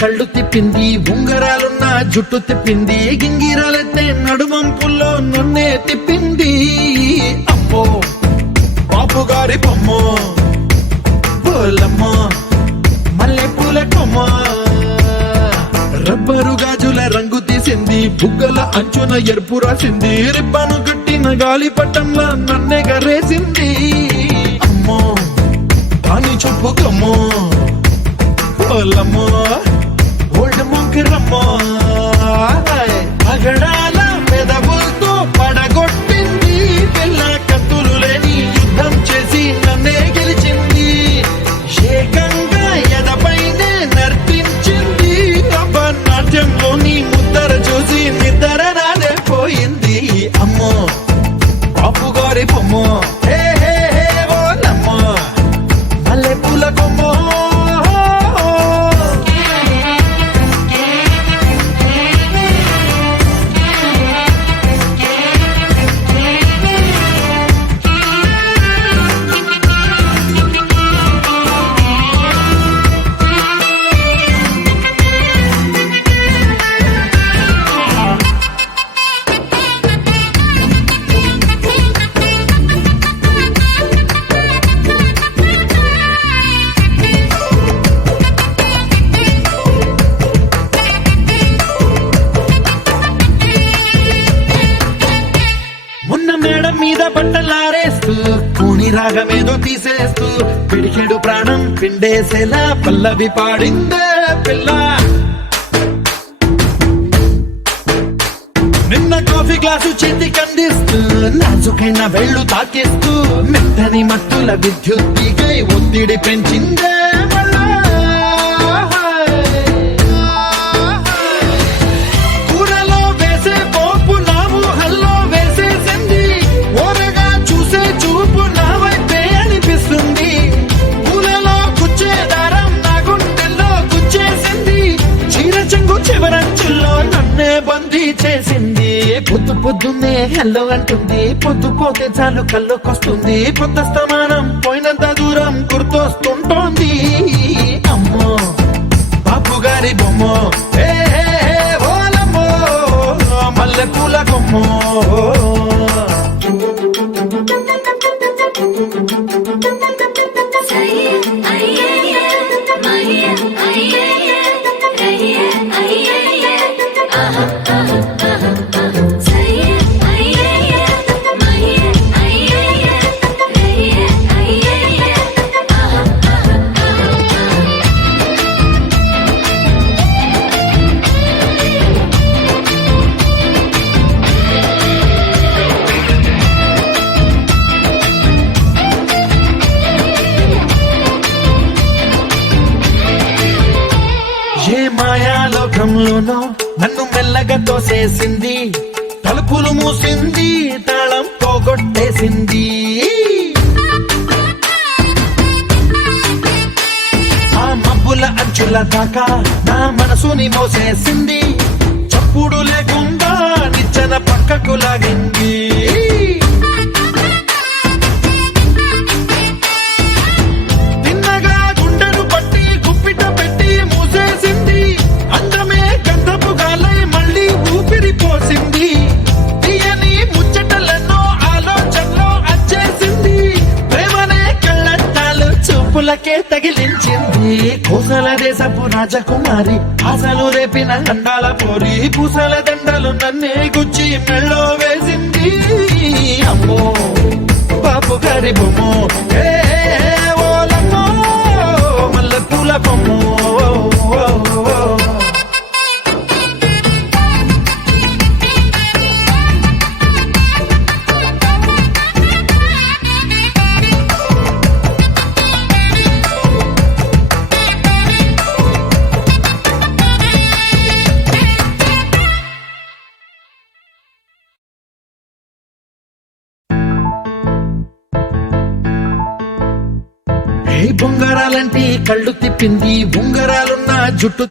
కళ్ళు తిప్పింది, ఉంగరాలున్న జుట్టు తిప్పింది, గింగిరాలెత్తే నడుమంపుల్లో నన్నే తిప్పింది. అమ్మో బాబు గారి బొమ్మ, పోలమ్మ మల్లె పూల కొమ్మ, రబ్బరు గాజుల రంగు తీసింది, బుగ్గల అంచున ఎరుపు రాసింది, రిబ్బను కట్టిన గాలి పట్టంలా నన్నే గరేసింది. అమ్మో దాని చెప్పుకమ్మో, పోలమ్మో ఓల్డ్ మొంకిరమ్మో, పగడాల పెదవులతో పడగొట్టింది, పిల్ల కత్తులు లేని యుద్ధం చేసి నన్నే గెలిచింది, ఏకంగా ఎదపైనే నర్తించింది, నాట్యంలోని ముద్దర చూసి నిద్ర నాదే పోయింది. అమ్మో బాపు గారి బొమ్మో, హే హే హే ఓలమ్మో మల్లె పూల కొమ్మో. మేడం మీద బట్టలారేస్తూ కూని రాగమేదో తీసేస్తూ పిడికెడు ప్రాణం పిండేసేలా పల్లవి పాడిందే పిల్ల. నిన్న కాఫీ గ్లాసు చేతి కందిస్తూ నాజుకైన వేళ్ళు తాకేస్తూ మెత్తని మత్తుల విద్యుత్ తీగై ఒత్తిడి పెంచిందే మళ్ళా. కూరలో వేసే పోపు నాము హల్లో వేసేసింది, ఓరగా చూసే చూపు నా వైపే అనిపిస్తుంది, పూలలో గుచ్చే దారం నా గుండెల్లో గుచ్చేసింది, చీర చెంగు చివరంచుల్లో నన్నే బందీ చేసింది. పొద్దు పొద్దున్నే హెల్లో అంటుంది, పొద్దు పోతే చాలు కళ్ళొకొస్తుంది, పొద్దు స్తమానం పోయినంత దూరం గుర్తొస్తుంటోంది. అమ్మో బాపు గారి బొమ్మో, హే హే హే ఓలమ్మో మల్లె పూల కొమ్మో. ఏ మాయాలోకంలోనో నన్ను మెల్లగా తోసేసింది, తలుపులు మూసింది, తాళం పోగొట్టేసింది, ఆ మబ్బుల అంచుల దాకా నా మనసుని మోసేసింది, చప్పుడు లేకుండా నిచ్చెన పక్కకు లాగింది, పూలకే తగిలించింది, కోసల దేశపు రాజకుమారి, ఆశలు రేపిన అండాల పోరి, పూసల దండలు నన్నే గుచ్చి మెళ్ళో వేసింది. అమ్మో బాపు గారి బొమ్మో, హే హే ఓలమ్మో మల్లె పూల బొమ్మో. బొంగరాలంటి కళ్ళు తిప్పింది, ఉంగరాలున్న జుట్టు